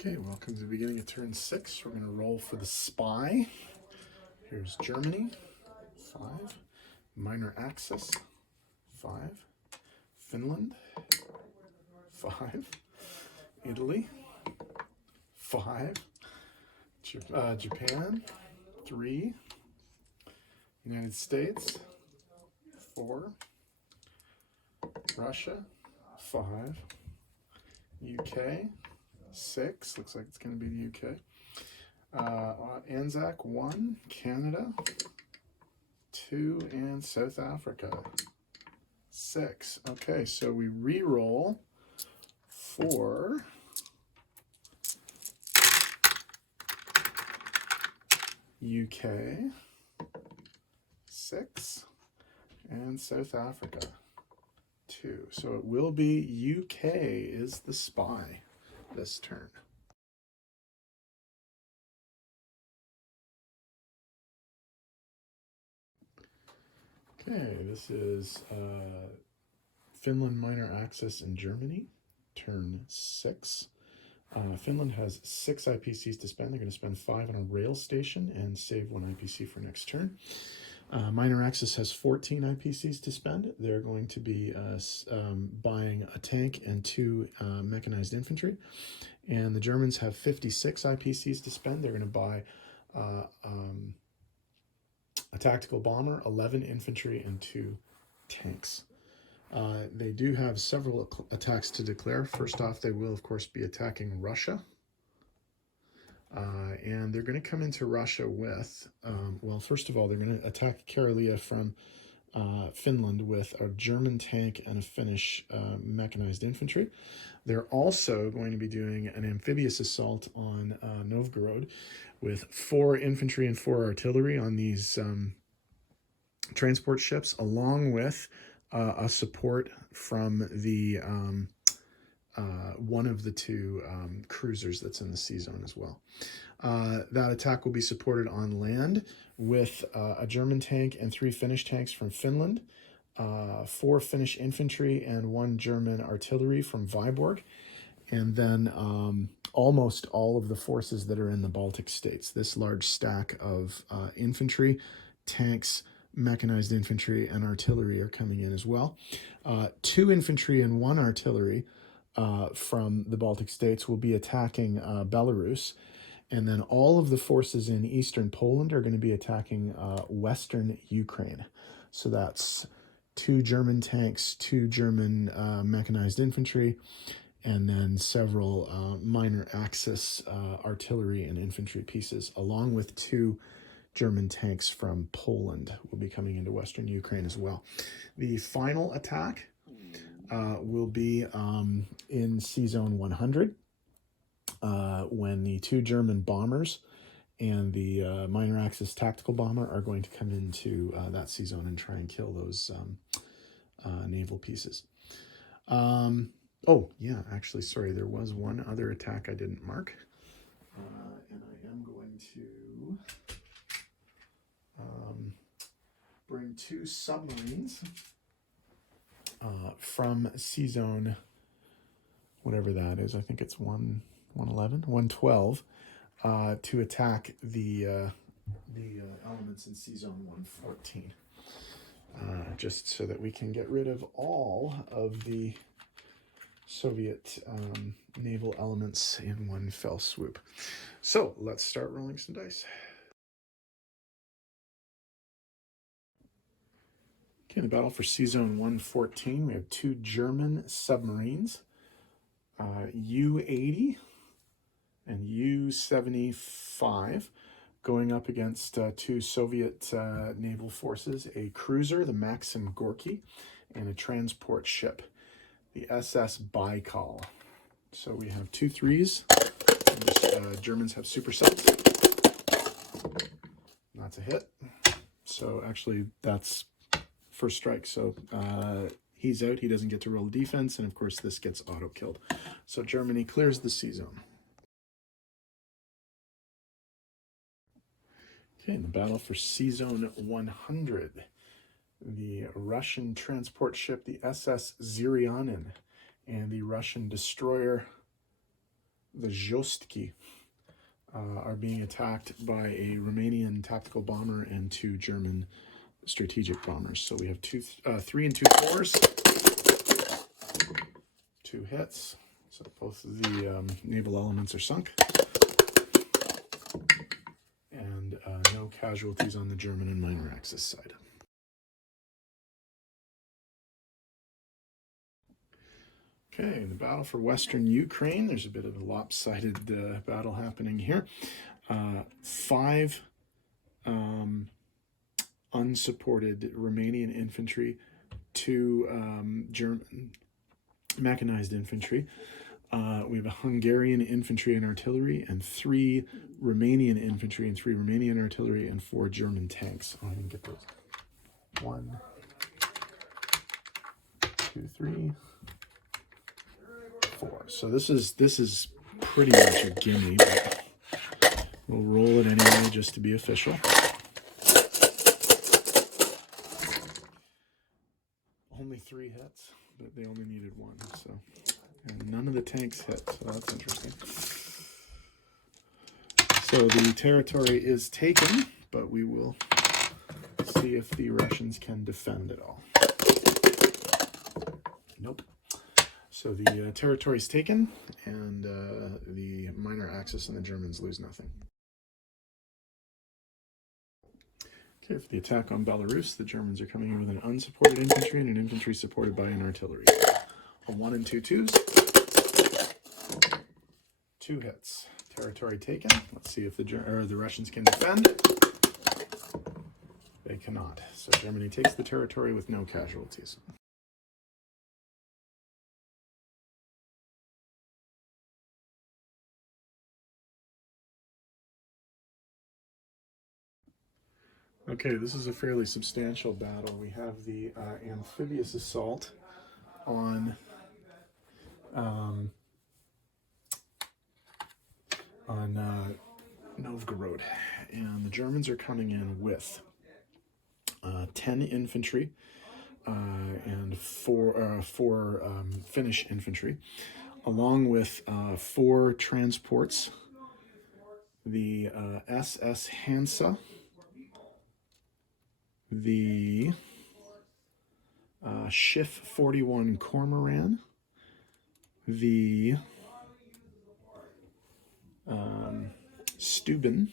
Okay, welcome to the beginning of turn 6. We're going to roll for the spy. Here's Germany, 5. Minor Axis, 5. Finland, 5. Italy, 5. Japan, 3. United States, 4. Russia, 5. UK, 6. Looks like it's going to be the UK. Anzac, 1. Canada, 2. And South Africa, 6. Okay, so we re-roll for UK, 6. And South Africa, 2. So it will be UK is the spy this turn. Okay, this is Finland, Minor Axis, and Germany, turn 6. Finland has 6 IPCs to spend. They're going to spend 5 on a rail station and save 1 IPC for next turn. Minor Axis has 14 IPCs to spend. They're going to be buying a tank and 2 mechanized infantry. And the Germans have 56 IPCs to spend. They're going to buy a tactical bomber, 11 infantry, and 2 tanks. They do have several attacks to declare. First off, they will, of course, be attacking Russia. And they're going to come into Russia with, well, first of all, they're going to attack Karelia from Finland with a German tank and a Finnish mechanized infantry. They're also going to be doing an amphibious assault on Novgorod with 4 infantry and 4 artillery on these transport ships, along with a support from the one of the 2 cruisers that's in the sea zone as well. That attack will be supported on land with a German tank and 3 Finnish tanks from Finland, 4 Finnish infantry and 1 German artillery from Viborg, and then almost all of the forces that are in the Baltic states. This large stack of infantry, tanks, mechanized infantry, and artillery are coming in as well. 2 infantry and 1 artillery from the Baltic states will be attacking Belarus. And then all of the forces in eastern Poland are going to be attacking western Ukraine. So that's 2 German tanks, 2 German mechanized infantry, and then several minor Axis artillery and infantry pieces, along with 2 German tanks from Poland will be coming into western Ukraine as well. The final attack will be in Sea Zone 100 when the 2 German bombers and the minor Axis tactical bomber are going to come into that sea zone and try and kill those naval pieces. Oh, yeah, actually, sorry, there was one other attack I didn't mark. And I am going to bring 2 submarines from Sea Zone, whatever that is. I think it's 111, 112, to attack the elements in Sea Zone 114, just so that we can get rid of all of the Soviet naval elements in one fell swoop. So let's start rolling some dice. Okay, the battle for Sea Zone 114, we have 2 German submarines, U-80 and U-75, going up against 2 Soviet naval forces, a cruiser, the Maxim Gorky, and a transport ship, the SS Baikal. So we have 2 3s. And Germans have supercells. That's a hit. So actually, that's first strike. So he's out. He doesn't get to roll defense. And of course, this gets auto-killed. So Germany clears the sea zone. Okay, in the battle for Sea Zone 100, the Russian transport ship, the SS Zyryanin, and the Russian destroyer, the Jostki, are being attacked by a Romanian tactical bomber and 2 German strategic bombers. So we have 3 and 2 fours, 2 hits. So both of the naval elements are sunk. And no casualties on the German and minor Axis side. Okay, the battle for Western Ukraine. There's a bit of a lopsided battle happening here. 5 unsupported Romanian infantry, 2 German mechanized infantry. We have a Hungarian infantry and artillery, and 3 Romanian infantry and 3 Romanian artillery, and 4 German tanks. Oh, I didn't get those. 1, 2, 3, 4. So this is pretty much a gimme, but we'll roll it anyway just to be official. Only 3 hits, but they only needed 1, so. And none of the tanks hit, so that's interesting. So the territory is taken, but we will see if the Russians can defend it all. Nope. So the territory is taken, and the minor Axis and the Germans lose nothing. Okay, for the attack on Belarus, the Germans are coming in with an unsupported infantry and an infantry supported by an artillery. A 1 and 2 twos. 2 hits. Territory taken. Let's see if the Russians can defend. They cannot. So Germany takes the territory with no casualties. Okay, this is a fairly substantial battle. We have the Amphibious Assault on Novgorod, and the Germans are coming in with 10 infantry and 4 Finnish infantry, along with 4 transports, the SS Hansa, the Schiff 41 Cormoran, the Steuben,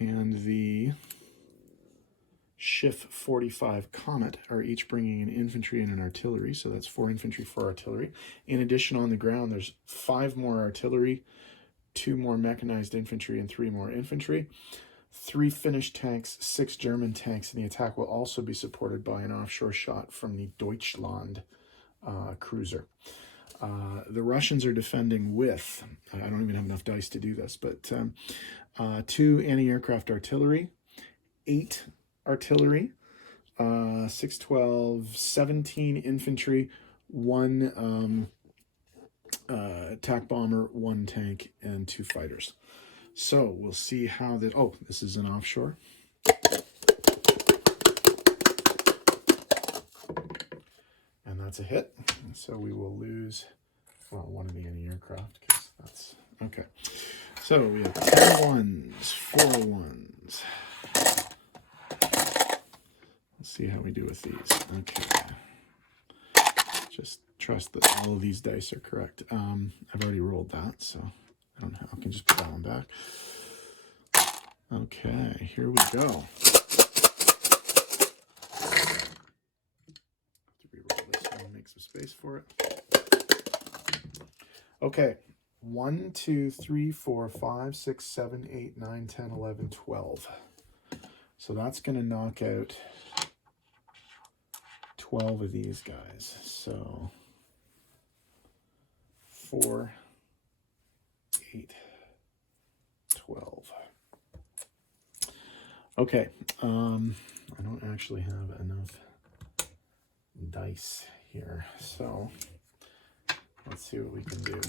and the Schiff 45 Comet are each bringing an infantry and an artillery, so that's 4 infantry, 4 artillery. In addition, on the ground, there's 5 more artillery, 2 more mechanized infantry, and 3 more infantry. 3 Finnish tanks, 6 German tanks, and the attack will also be supported by an offshore shot from the Deutschland cruiser. The Russians are defending with, I don't even have enough dice to do this, but 2 anti-aircraft artillery, 8 artillery, 6, 12, 17 infantry, 1 attack bomber, 1 tank, and 2 fighters. So we'll see how that, oh, this is an offshore. And that's a hit. So we will lose, well, 1 of the anti-aircraft, because that's, okay. So we have 10 ones, 4 ones. Let's see how we do with these. Okay. Just trust that all of these dice are correct. I've already rolled that, so I don't know. I can just put that one back. Okay, here we go. Reroll this one, make some space for it. Okay, 1, 2, 3, 4, 5, 6, 7, 8, 9, 10, 11, 12. So that's going to knock out 12 of these guys. So 4, 8, 12. Okay, I don't actually have enough dice here, so let's see what we can do.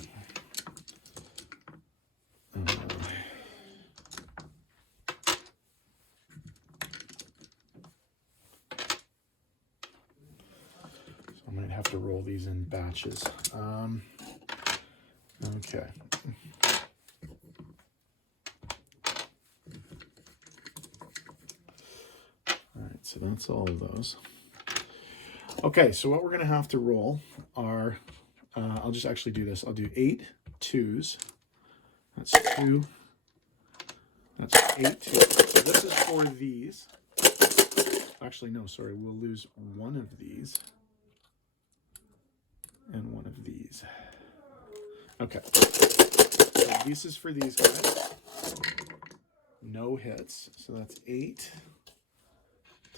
So I might have to roll these in batches. Okay. All right, so that's all of those. Okay, so what we're going to have to roll are, I'll just actually do this. I'll do 8 twos. That's 2. That's 8 twos. So this is for these. Actually, no, sorry. We'll lose one of these and one of these. Okay. So this is for these guys. No hits. So that's 8,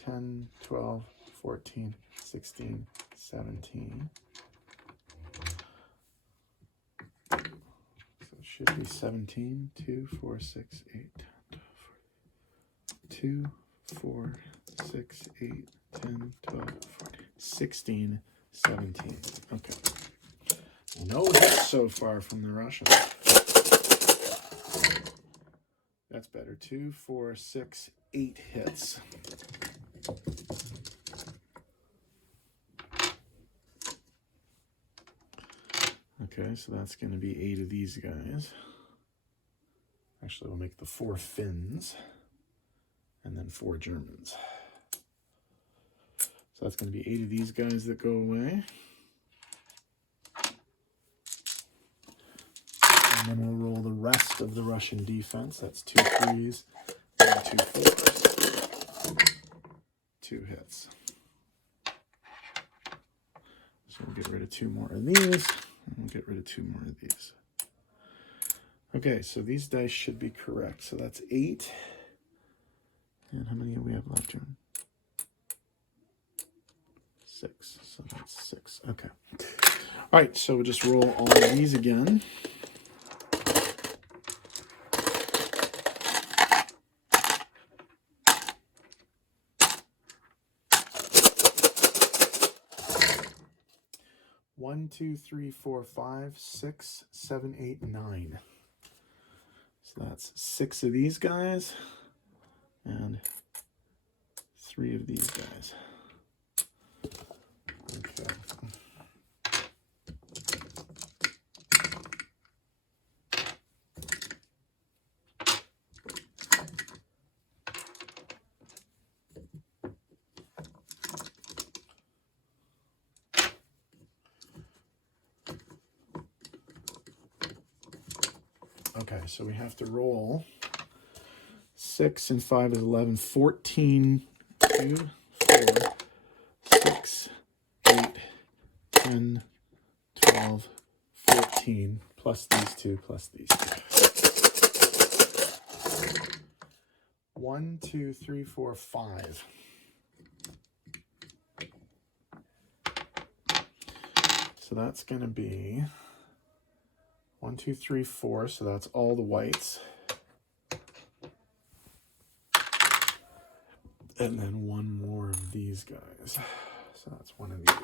10, 12, 14, 16, 17. So it should be 17, 2, 4, 6, 8, 2, 4, 6, 8, 10, 12, 14, 16, 17. Okay. No hits so far from the Russians. That's better. 2, 4, 6, 8 hits. Okay, so that's going to be 8 of these guys. Actually, we'll make the 4 Finns and then 4 Germans. So that's going to be 8 of these guys that go away. And then we'll roll the rest of the Russian defense. That's 2 3s and 2 4s. 2 hits. So we'll get rid of 2 more of these, and we'll get rid of 2 more of these. Okay, so these dice should be correct. So that's 8. And how many do we have left here? 6. So that's 6. Okay. All right, so we'll just roll all of these again. One, 2, 3, 4, 5, 6, 7, 8, 9. So that's 6 of these guys and 3 of these guys. Okay. Okay, so we have to roll 6 and 5 is 11, 14, 2, 4, 6, 8, 10, 12, 14, plus these 2, plus these 2. 1, 2, 3, 4, 5. So that's going to be 1, 2, 3, 4. So that's all the whites. And then 1 more of these guys. So that's 1 of these.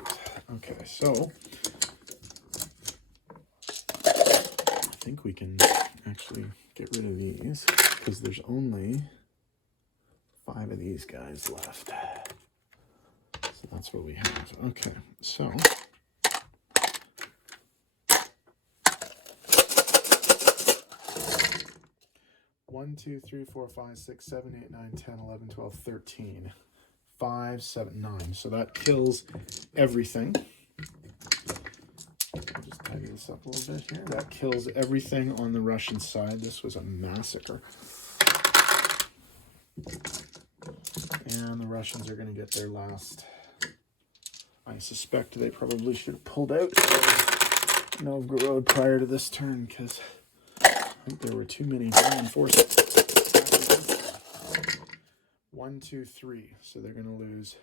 Okay, so I think we can actually get rid of these because there's only 5 of these guys left. So that's what we have. Okay, so 1, 2, 3, 4, 5, 6, 7, 8, 9, 10, 11, 12, 13. 5, 7, 9. So that kills everything. I'll just tidy this up a little bit here. That kills everything on the Russian side. This was a massacre. And the Russians are going to get their last. I suspect they probably should have pulled out Novgorod prior to this turn because I think there were too many German forces. 1, 2, 3. So they're going to lose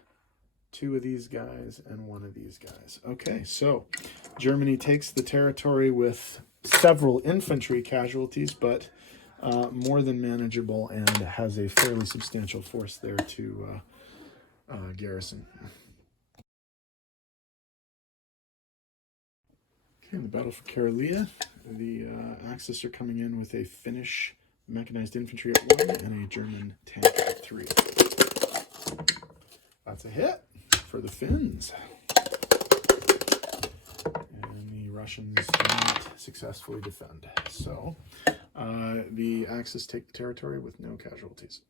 2 of these guys and 1 of these guys. Okay, so Germany takes the territory with several infantry casualties, but more than manageable, and has a fairly substantial force there to garrison. Okay, in the battle for Karelia, the Axis are coming in with a Finnish mechanized infantry at 1 and a German tank at 3. That's a hit for the Finns. And the Russians do not successfully defend. So the Axis take the territory with no casualties.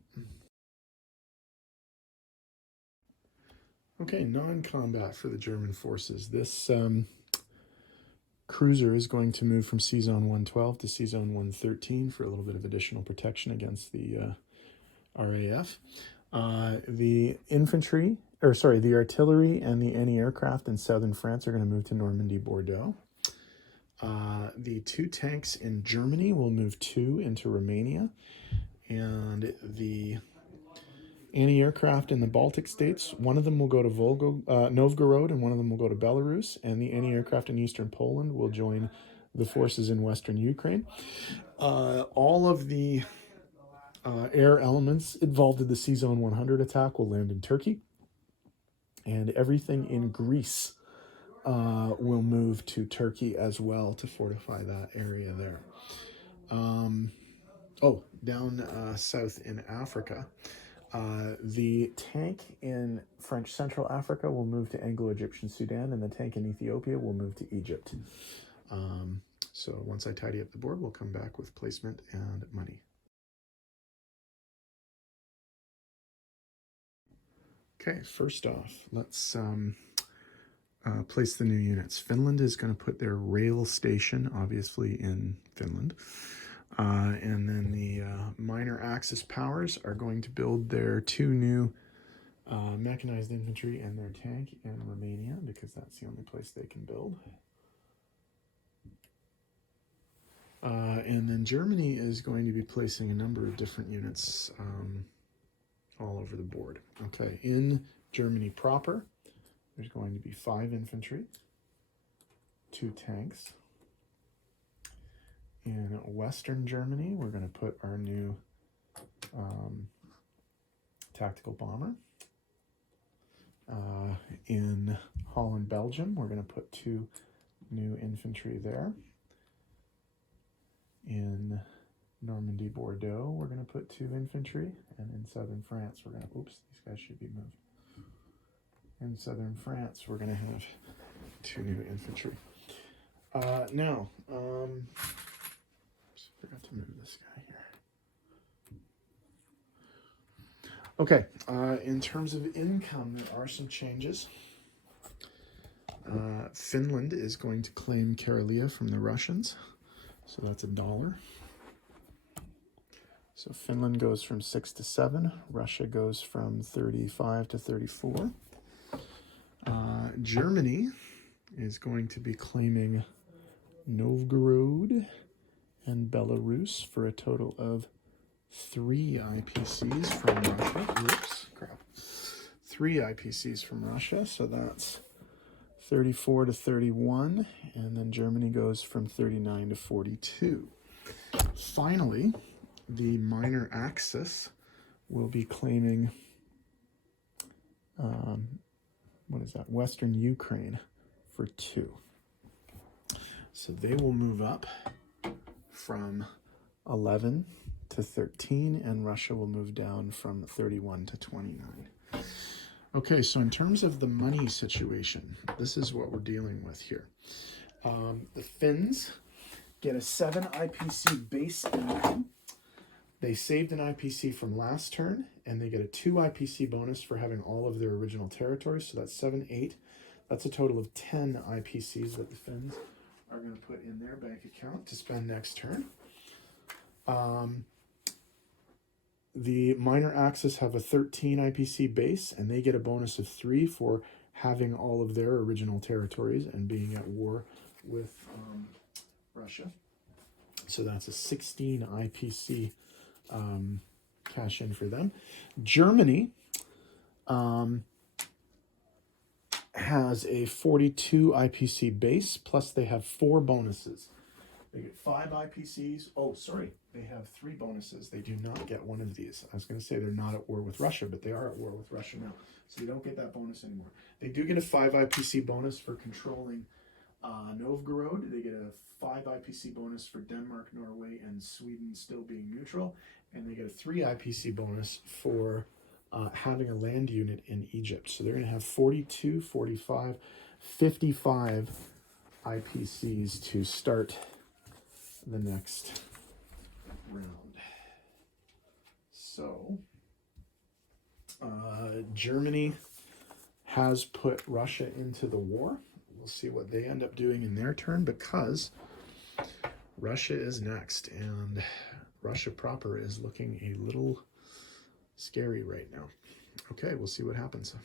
Okay, non-combat for the German forces. This cruiser is going to move from C-Zone 112 to C-Zone 113 for a little bit of additional protection against the RAF. The artillery and the anti-aircraft in southern France are going to move to Normandy, Bordeaux. The 2 tanks in Germany will move 2 into Romania, and the anti-aircraft in the Baltic states, one of them will go to Novgorod and one of them will go to Belarus, and the anti-aircraft in eastern Poland will join the forces in western Ukraine. All of the air elements involved in the C-Zone 100 attack will land in Turkey, and everything in Greece will move to Turkey as well to fortify that area there. Down south in Africa, the tank in French Central Africa will move to Anglo-Egyptian Sudan, and the tank in Ethiopia will move to Egypt. So once I tidy up the board, we'll come back with placement and money. Okay, first off, let's place the new units. Finland is going to put their rail station, obviously, in Finland. And then the minor Axis powers are going to build their 2 new mechanized infantry and their tank in Romania, because that's the only place they can build. And then Germany is going to be placing a number of different units all over the board. Okay, in Germany proper, there's going to be 5 infantry, 2 tanks. In Western Germany, we're going to put our new tactical bomber. In Holland, Belgium, we're going to put 2 new infantry there. In Normandy, Bordeaux, we're going to put 2 infantry. And in southern France, we're going to, oops, these guys should be moved. In southern France, we're going to have 2 new infantry. Forgot to move this guy here. Okay, in terms of income, there are some changes. Finland is going to claim Karelia from the Russians, so that's $1. So Finland goes from 6 to 7. Russia goes from 35 to 34. Germany is going to be claiming Novgorod and Belarus for a total of 3 IPCs from Russia. Oops, crap. 3 IPCs from Russia, so that's 34 to 31, and then Germany goes from 39 to 42. Finally, the minor Axis will be claiming, Western Ukraine for 2. So they will move up from 11 to 13, and Russia will move down from 31 to 29. Okay, so in terms of the money situation, this is what we're dealing with here. The Finns get a 7 IPC base income. They saved an IPC from last turn, and they get a 2 IPC bonus for having all of their original territories. So that's 7, 8. That's a total of 10 IPCs that the Finns are going to put in their bank account to spend next turn. The minor Axis have a 13 IPC base, and they get a bonus of 3 for having all of their original territories and being at war with Russia. So that's a 16 IPC cash in for them. Germany has a 42 IPC base, plus they have 4 bonuses. They get 5 IPCs. Oh, sorry, they have 3 bonuses. They do not get one of these. I was going to say they're not at war with Russia, but they are at war with Russia now. So you don't get that bonus anymore. They do get a 5 IPC bonus for controlling Novgorod. They get a 5 IPC bonus for Denmark, Norway, and Sweden still being neutral. And they get a 3 IPC bonus for having a land unit in Egypt. So they're going to have 42, 45, 55 IPCs to start the next round. So, Germany has put Russia into the war. We'll see what they end up doing in their turn, because Russia is next, and Russia proper is looking a little scary right now. Okay, we'll see what happens.